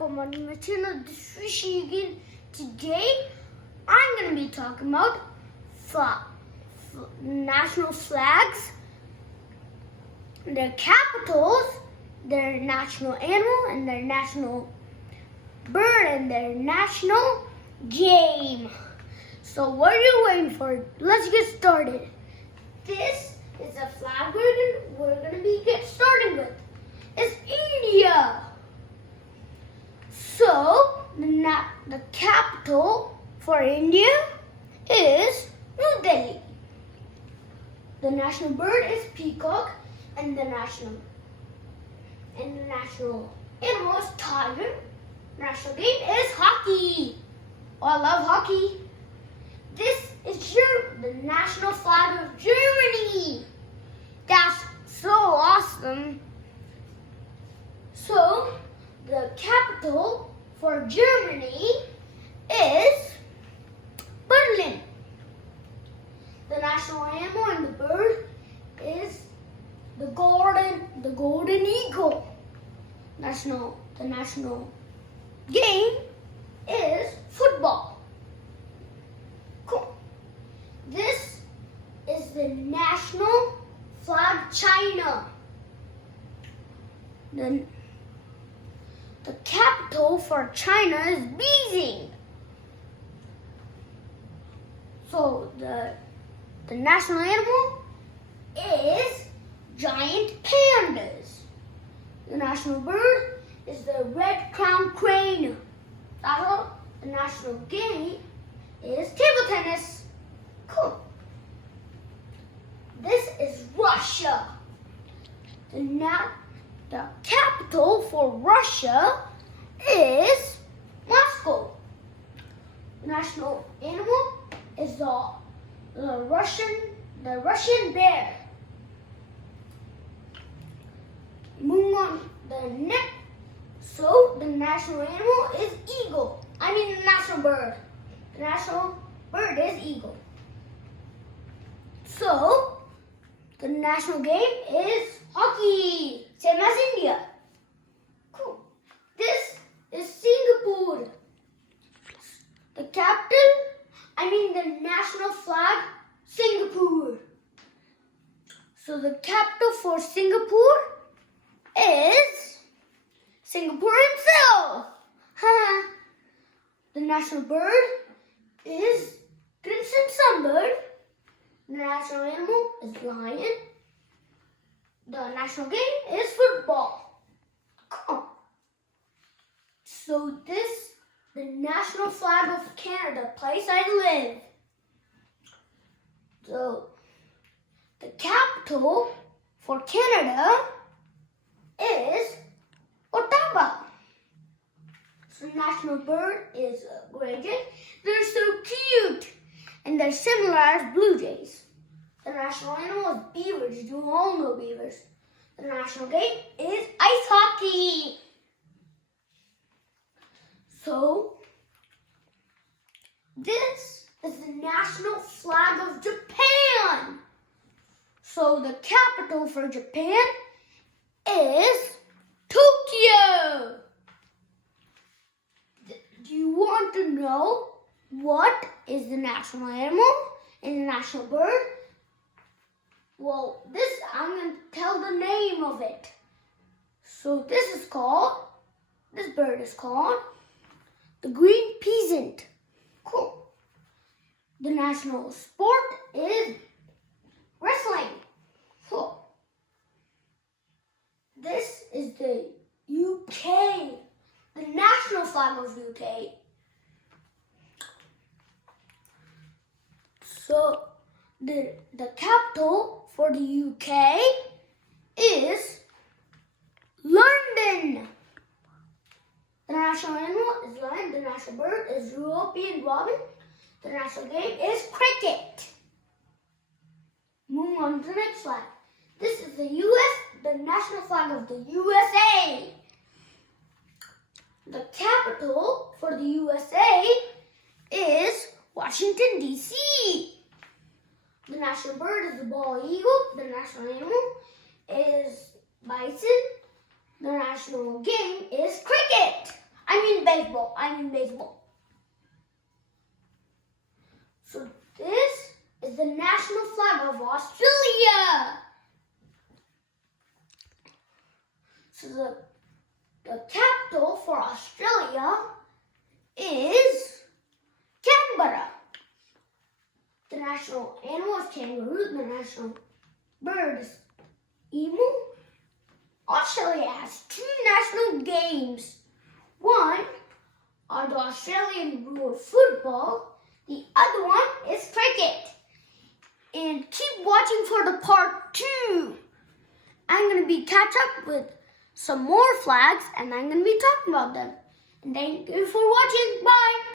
welcome on my channel. This is Rishi again. Today I'm going to be talking about national flags, their capitals, their national animal, and their national bird, and their national game. So what are you waiting for? Let's get started. This is a flag we're going to be starting with. It's India. So the capital for India is New Delhi. The national bird is peacock, and the national animal is tiger. National game is hockey. Oh, I love hockey. This is the national flag of Germany. That's so awesome. So, the capital for Germany is Berlin. The national animal and the bird is the golden eagle. The national game is football. Cool. This is the national flag China. The capital for China is Beijing. So the national animal is giant pandas. The national bird is the red-crowned crane. The national game is table tennis. Cool. This is Russia. The capital for Russia is Moscow. The national animal is the Russian bear. Moving on the next. So the national animal is eagle. The national bird. The national bird is eagle. So the national game is hockey. Same as India. Cool. This is Singapore. The capital, the national flag, Singapore. So the capital for Singapore is Singapore himself. The national bird is crimson sunbird. The national animal is lion. The national game is football. Cool. So the national flag of Canada, place I live. So the capital for Canada is Ottawa. So the national bird is a gray jay. They're so cute, and they're similar as blue jays. The national animal is beavers. You all know beavers. The national game is ice hockey. So, this is the national flag of Japan. So, the capital for Japan is Tokyo. Do you want to know what is the national animal and the national bird? Well, I'm going to tell the name of it. So this bird is called the green peasant. Cool. The national sport is wrestling. Cool. This is the UK, the national flag of UK. So the capital for the UK is London. The national animal is lion. The national bird is European robin. The national game is cricket. Moving on to the next flag. This is the the national flag of the USA. The capital for the USA is Washington, D.C. The national bird is the bald eagle. The national animal is bison. The national game is cricket. mean baseball. So this is the national flag of Australia. So the capital for Australia is Canberra. The national animal is kangaroo. The national bird is emu. Australia has two national games. One are the Australian rule football. The other one is cricket. And keep watching for the part 2. I'm going to be catch up with some more flags and I'm going to be talking about them. And thank you for watching. Bye.